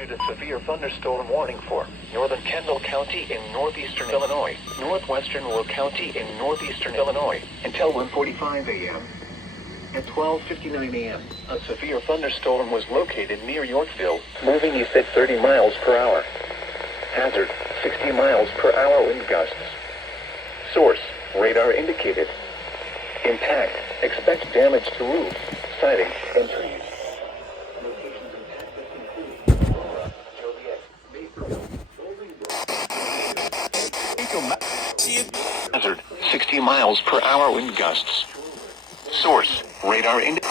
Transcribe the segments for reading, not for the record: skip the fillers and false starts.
issued a severe thunderstorm warning for northern Kendall County in northeastern Illinois, northwestern Will County in northeastern Illinois, until 1:45 a.m. At 12:59 a.m., a severe thunderstorm was located near Yorkville, moving east at 30 miles per hour. Hazard, 60 miles per hour wind gusts. Source, radar indicated. Impact, expect damage to roofs, siding, and trees. Hazard, 60 miles per hour wind gusts. Source, radar indicated.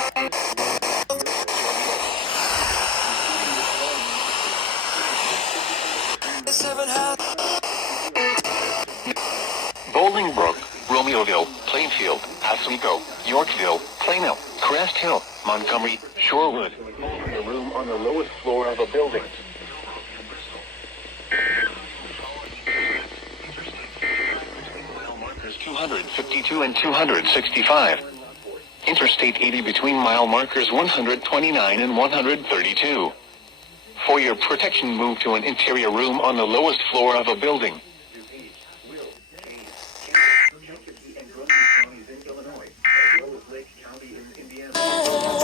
Bolingbrook, Romeoville, Plainfield, Oswego, Yorkville, Plano, Crest Hill, Montgomery, Shorewood. A room on the lowest floor of a building. Markers 252 and 265. Interstate 80 between mile markers 129 and 132. For your protection, move to an interior room on the lowest floor of a building.